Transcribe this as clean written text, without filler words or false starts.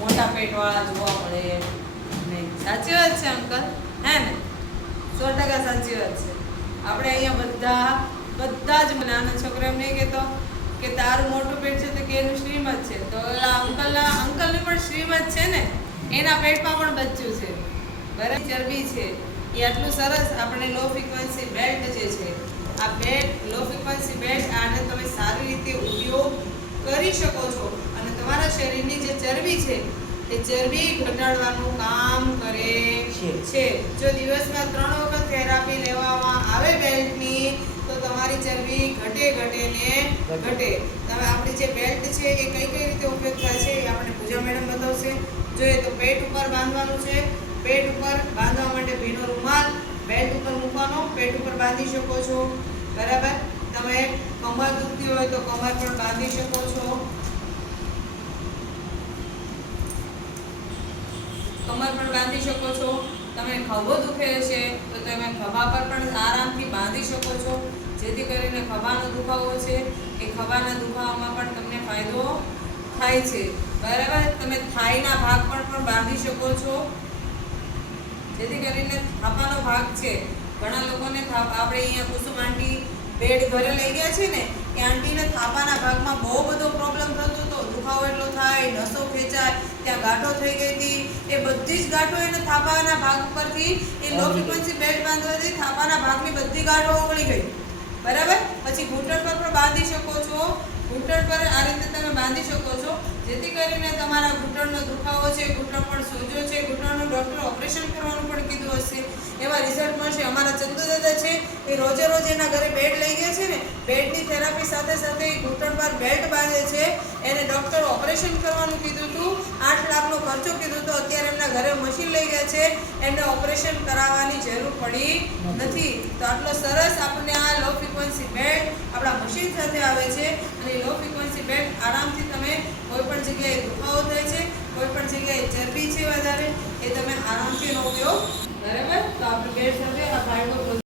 મોટા પેટવાળા જોવા મળે નહીં. સાચી વાત છે અંકલ, હે ને? 100% સાચી વાત છે. આપણે અહીંયા બધા જ નાના છોકરા એમ નહીં કહેતો કે તારું મોટું પેટ છે તો કે એનું શ્રીમત છે, તો અંકલનું પણ શ્રીમત છે ને, એના પેટમાં પણ બચ્ચું છે, બરાબર. ચરબી છે એ આટલું સરસ. આપણે લો ફ્રીક્વન્સી બેલ્ટ જે છે, આ બેલ્ટ લો ફ્રીક્વન્સી બેલ્ટ, આને તમે સારી રીતે ઉપયોગ કરી શકો છો અને તમારા શરીરની જે ચરબી છે એ ચરબી ઘટાડવાનું કામ કરે છે. જો દિવસમાં 3 વખત થેરાપી લેવામાં આવે બેલ્ટની, તો તમારી ચરબી ઘટે ને ઘટે. તમે આપણી જે બેલ્ટ છે એ કઈ રીતે ઉપયોગ થાય છે એ આપણે પૂજા મેડમ બતાવશે. જોઈએ તો પેટ ઉપર બાંધવાનું છે. પેટ ઉપર બાંધવા માટે ભીનો રૂમાલ બેલ્ટ ઉપર મૂકવાનો, પેટ ઉપર બાંધી શકો છો, બરાબર. તમે કમર દુખતી હોય તો કમર પણ બાંધી શકો છો. કમર પણ બાંધી શકો છો. તમે ખભો દુખે છે તો તમે ખભા પર પણ આરામથી બાંધી શકો છો, જેથી કરીને ખભાનો દુખાવો છે એ ખભાના દુખાવામાં પણ તમને ફાયદો થાય છે, બરાબર. તમે થાઈના ભાગ પર પણ બાંધી શકો છો, જેથી કરીને થાપાનો ભાગ છે. ઘણા લોકોને આપણે અહીંયા કુસુમ આંટી બેડ ઘરે લઈ ગયા છે ને, એ આંટીને થાપાના ભાગમાં બહુ બધો પ્રોબ્લેમ થતો હતો, દુખાવો એટલો થાય, નસો ખેંચાય, ત્યાં ગાંઠો થઈ ગઈ હતી. એ બધી જ ગાંઠો એને થાપાના ભાગ ઉપરથી એ લો ફ્રીક્વન્સી બેલ્ટ બાંધવાથી થાપાના ભાગની બધી ગાંઠો ઓગળી ગઈ, બરાબર. પછી ઘૂંટણ પર પણ બાંધી શકો છો. ઘૂંટણ પર આ રીતે તમે બાંધી શકો છો, જેથી કરીને તમારા ઘૂંટણનો દુખાવો છે, ઘૂંટણ પણ સોજો છે, ઘૂંટણનું ડૉક્ટર ઓપરેશન કરવાનું પણ કીધું હશે, એવા રિઝલ્ટ મળશે. અમારા ચંદુ દાદા છે એ રોજે રોજ એના ઘરે બેડ લઈ ગયા છે ને, બેડની થેરાપી સાથે સાથે એ ઘૂંટણ પર બેલ્ટ બાંધે છે. એને ડૉક્ટર ઓપરેશન કરવાનું કીધું હતું, 8 લાખનો ખર્ચો કીધું હતો. અત્યારે એમના ઘરે મશીન લઈ ગયા છે, એમને ઓપરેશન કરાવવાની જરૂર પડી નથી. તો આટલો સરસ આપણને આ લો ફ્રીક્વન્સી બેલ્ટ આપણા મશીન સાથે આવે છે અને લો ફ્રીક્વન્સી બેલ્ટ આરામથી તમે કોઈ પણ જગ્યાએ દુખાવો થાય છે